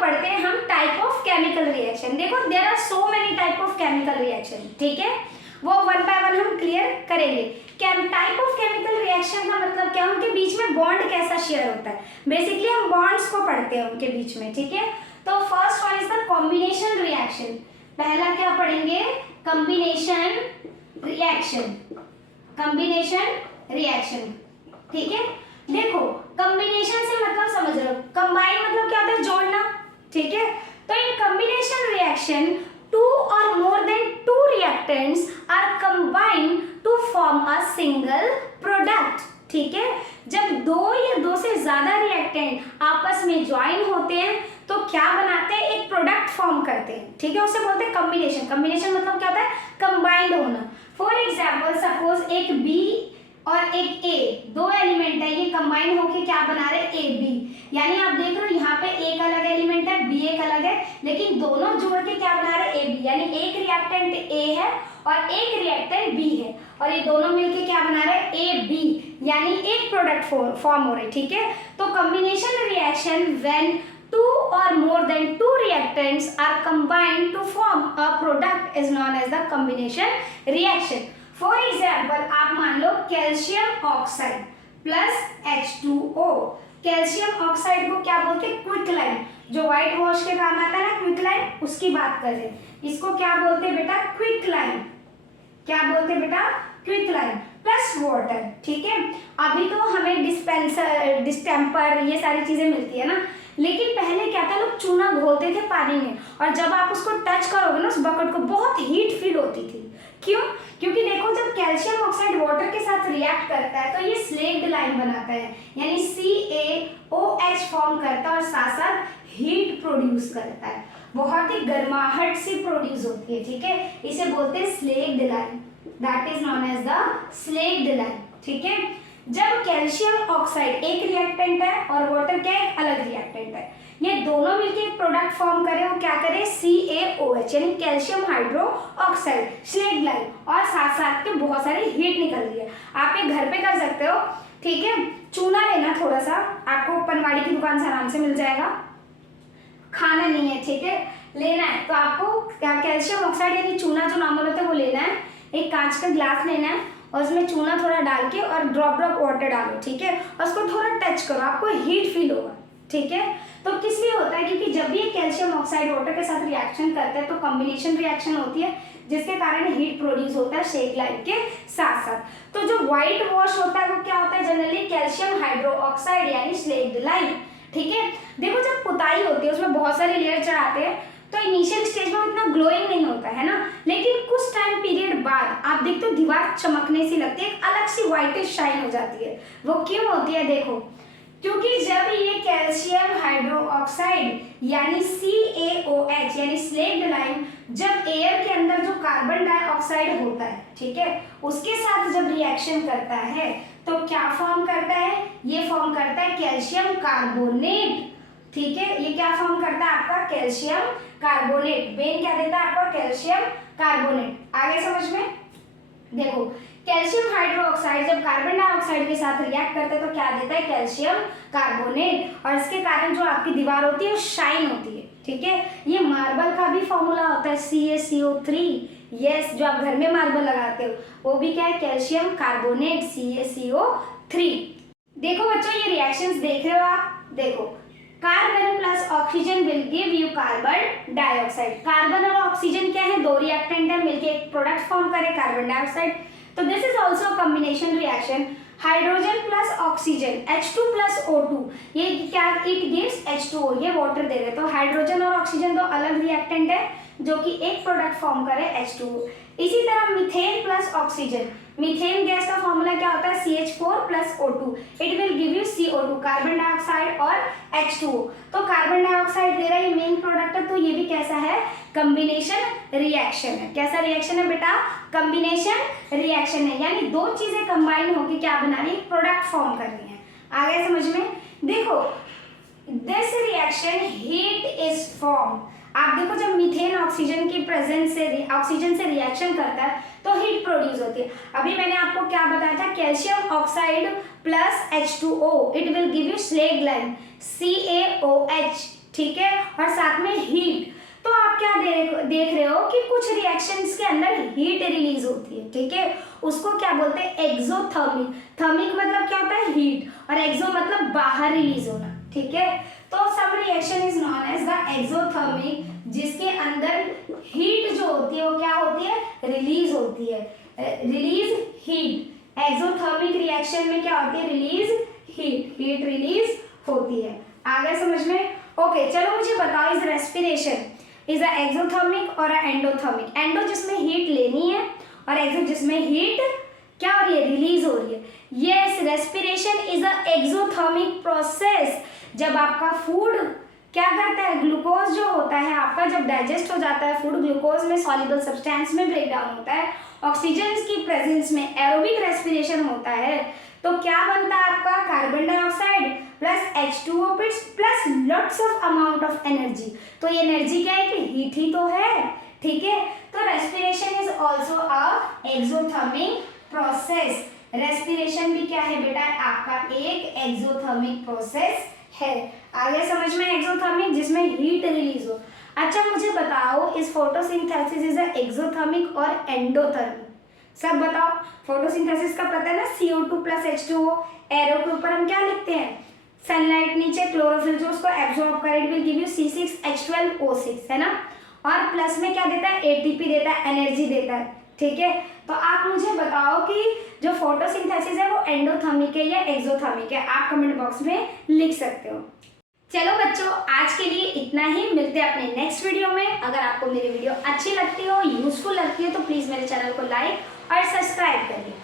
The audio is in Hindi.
पढ़ते हैं हम टाइप ऑफ केमिकल रिएक्शन। देखो there are so many type of chemical reaction, ठीक है, वो वन बाय वन हम क्लियर करेंगे। टाइप ऑफ केमिकल रिएक्शन का मतलब क्या, उनके बीच में बॉन्ड कैसा शेयर होता है, बेसिकली हम बॉन्ड्स को पढ़ते हैं उनके बीच में, ठीक है। तो first one is the combination reaction. पहला क्या पढ़ेंगे, कॉम्बिनेशन रिएक्शन, कॉम्बिनेशन रिएक्शन, ठीक है। देखो कॉम्बिनेशन से मतलब समझ रहे हो, कंबाइन मतलब क्या होता है, जोड़ना, ठीक है। तो इन कॉम्बिनेशन रिएक्शन टू और more than two reactants are combined to form a single product, ठीक है। जब दो या दो से ज्यादा रिएक्टेंट आपस में ज्वाइन होते हैं तो क्या बनाते हैं, एक प्रोडक्ट फॉर्म करते हैं, ठीक है, उसे बोलते हैं कॉम्बिनेशन। कॉम्बिनेशन मतलब क्या होता है, कंबाइंड होना। फॉर एग्जाम्पल सपोज एक बी और एक ए, दो एलिमेंट है, ये कंबाइन होके क्या बना रहे हैं, ए बी। यानी आप देख रहे हो यहाँ पे एक अलग एलिमेंट है, बी एक अलग है, लेकिन दोनों जोड़ के क्या बना रहे हैं, ए बी। यानी एक रिएक्टेंट ए है और एक रिएक्टेंट बी है, और ये दोनों मिलके क्या बना रहे हैं, ए बी, यानी एक प्रोडक्ट फॉर्म हो रहे हैं, ठीक है। तो combination reaction when two or more than two reactants are combined to form a product is known as the combination reaction. For example, आप मान लो calcium oxide plus H2O। Calcium oxide को क्या बोलते हैं, क्विक लाइन, जो व्हाइट वॉश के काम आता है ना, क्विक लाइन, उसकी बात कर रहे हैं। इसको क्या बोलते हैं बेटा, क्विक लाइन। क्या बोलते हैं बेटा, क्विक लाइन प्लस वाटर, ठीक है। अभी तो हमें डिस्पेंसर, डिस्टेम्पर, ये सारी चीजें मिलती है ना, लेकिन पहले क्या था, लोग चूना घोलते थे पानी में, और जब आप उसको टच करोगे ना उस बकेट को, बहुत हीट फील होती थी। क्यों, क्योंकि देखो जब कैल्शियम ऑक्साइड वाटर के साथ रिएक्ट करता है तो ये स्लेग्ड लाइन बनाता है, यानी CaOH फॉर्म करता है और साथ साथ हीट प्रोड्यूस करता है, बहुत ही गर्माहट से प्रोड्यूस होती है, ठीक है। इसे बोलते हैं slaked lime, that is known as the slaked lime, ठीक है। जब कैल्शियम ऑक्साइड एक रिएक्टेंट है और वाटर क्या एक अलग रिएक्टेंट है, ये दोनों मिलकर एक प्रोडक्ट फॉर्म करें, वो क्या करें, CaOH, यानी कैल्शियम हाइड्रो ऑक्साइड, स्लेग्ड लाइन, और साथ साथ के बहुत सारी हीट निकल रही है। आप ये घर पे कर सकते हो, ठीक है। चूना लेना थोड़ा सा, आपको पनवाड़ी की दुकान से आराम से मिल जाएगा, खाना नहीं है, ठीक है, लेना है तो आपको कैल्शियम ऑक्साइड यानी चूना जो नॉर्मल होता है वो लेना है। एक कांच का ग्लास लेना है और उसमें चूना थोड़ा डाल के और ड्रॉप ड्रॉप वाटर डालो, ठीक है, और उसको थोड़ा टच करो, आपको हीट फील होगा, ठीक है। तो किस लिए होता है, क्योंकि जब भी कैल्शियम ऑक्साइड वाटर के साथ रिएक्शन करता है तो कॉम्बिनेशन रिएक्शन होती है, जिसके कारण हीट प्रोड्यूस होता है शेक लाइन के साथ साथ। तो जो व्हाइट वॉश होता है वो क्या होता है, जनरली कैल्शियम हाइड्रो ऑक्साइड यानी स्लेग्ड लाइन, ठीक है। देखो जब पुताई होती है उसमें बहुत सारे लेयर चढ़ाते हैं तो इनिशियल स्टेज में इतना ग्लोइंग नहीं होता है ना, लेकिन कुछ टाइम पीरियड बाद आप देखते हो दीवार चमकने सी लगती है, एक अलग सी व्हाइटिश शाइन हो जाती है। वो क्यों होती है, देखो क्योंकि जब ये कैल्शियम हाइड्रो ऑक्साइड यानी CaOH यानी स्लेग्ड लाइन जब एयर के अंदर जो कार्बन डाइऑक्साइड होता है, ठीक है, उसके साथ जब रिएक्शन करता है तो क्या फॉर्म करता है, ये फॉर्म करता है कैल्शियम कार्बोनेट, ठीक है। ये क्या फॉर्म करता है आपका, कैल्शियम कार्बोनेट। बेन क्या देता है आपका, कैल्शियम कार्बोनेट। आगे समझ में, देखो कैल्शियम हाइड्रोक्साइड जब कार्बन डाइऑक्साइड के साथ रिएक्ट करता है तो क्या देता है, कैल्शियम कार्बोनेट, और इसके कारण जो आपकी दीवार होती है वो शाइन होती है, ठीक है। ये मार्बल का भी फॉर्मूला होता है CaCO3, यस, जो आप घर में मार्बल लगाते हो वो भी क्या है, कैल्शियम कार्बोनेट CaCO3। देखो बच्चों ये रिएक्शंस देख रहे हो आप, देखो carbon plus oxygen will give you carbon dioxide. Carbon और ऑक्सीजन क्या है, दो रिएक्टेंट है, मिलके एक प्रोडक्ट फॉर्म करे कार्बन डाइऑक्साइड। तो this is also combination reaction. Hydrogen plus oxygen H2 plus O2, ये क्या, इट गिव्स H2O, ये वाटर दे रहे। तो हाइड्रोजन और ऑक्सीजन दो अलग रिएक्टेंट है जो कि एक प्रोडक्ट फॉर्म करे H2O। इसी तरह methane plus oxygen, methane gas का फॉर्मूला क्या होता है, CH4 plus O2, it will give you CO2, carbon dioxide और H2O। तो कार्बन डाइऑक्साइड दे रहा है, ये मेन प्रोडक्ट है, तो ये भी कैसा है, कॉम्बिनेशन रिएक्शन है। कैसा रिएक्शन है बेटा, कॉम्बिनेशन रिएक्शन है, यानी दो चीजें कंबाइन होकर क्या बना रही है, प्रोडक्ट फॉर्म कर रही है। आगे समझ में, देखो this reaction heat is form. आप देखो जब मीथेन ऑक्सीजन की प्रेजेंस से ऑक्सीजन से रिएक्शन करता है तो हीट प्रोड्यूस होती है। अभी मैंने आपको क्या बताया था, calcium oxide plus H2O, it will give you slaked lime CaOH, ठीक है, और साथ में हीट। तो आप क्या देख रहे हो कि कुछ रिएक्शंस के अंदर हीट रिलीज होती है, ठीक है, उसको क्या बोलते हैं, एक्सोथर्मिक। थर्मिक मतलब क्या होता है, हीट, और एक्सो मतलब बाहर रिलीज होना, ठीक है। तो some reaction is known as the exothermic, जिसके अंदर हीट जो होती है वो क्या होती है, रिलीज होती है, रिलीज हीट। एक्सोथर्मिक रिएक्शन में क्या होती है, रिलीज हीट, हीट रिलीज होती है। आगे समझ में? ओके, चलो मुझे बताओ, is respiration is a exothermic और एंडोथर्मिक? एंडो जिसमें हीट लेनी है और एक्सो जिसमें हीट क्या हो रही है, रिलीज हो रही है। Yes, respiration is a exothermic process. जब आपका फूड क्या करता है, ग्लूकोज जो होता है आपका, जब डाइजेस्ट हो जाता है फूड, ग्लूकोज में सॉल्युबल सब्सटेंस में ब्रेक डाउन होता है, ऑक्सीजन की प्रेजेंस में एरोबिक रेस्पिरेशन होता है, तो क्या बनता है आपका, carbon dioxide plus H2O plus lots of amount of energy. तो ये एनर्जी क्या है कि हीट ही तो है, ठीक है। तो respiration is also a exothermic process. Respiration भी क्या है बेटा, आपका एक एक्सोथर्मिक प्रोसेस है। आगे समझ में, एक्सोथर्मिक जिसमें हीट रिलीज हो। अच्छा मुझे बताओ, इस फोटोसिंथेसिस इज एक्सोथर्मिक और एंडोथर्मिक? सब बताओ। फोटोसिंथेसिस का पता है ना, CO2 प्लस H2O। एरो के ऊपर हम क्या लिखते हैं, सनलाइट, नीचे क्लोरोफिल जो उसको एब्जॉर्ब करे, it will give you C6H12O6, है ना। और प्लस में क्या देता है, ATP देता है, एनर्जी देता है, ठीक है। तो आप मुझे बताओ कि जो फोटोसिंथेसिस है वो एंडोथर्मिक है या एक्सोथर्मिक है, आप कमेंट बॉक्स में लिख सकते हो। चलो बच्चों, आज के लिए इतना ही, मिलते हैं अपने नेक्स्ट वीडियो में। अगर आपको मेरी वीडियो अच्छी लगती हो, यूजफुल लगती है, तो प्लीज़ मेरे चैनल को लाइक और सब्सक्राइब करिए।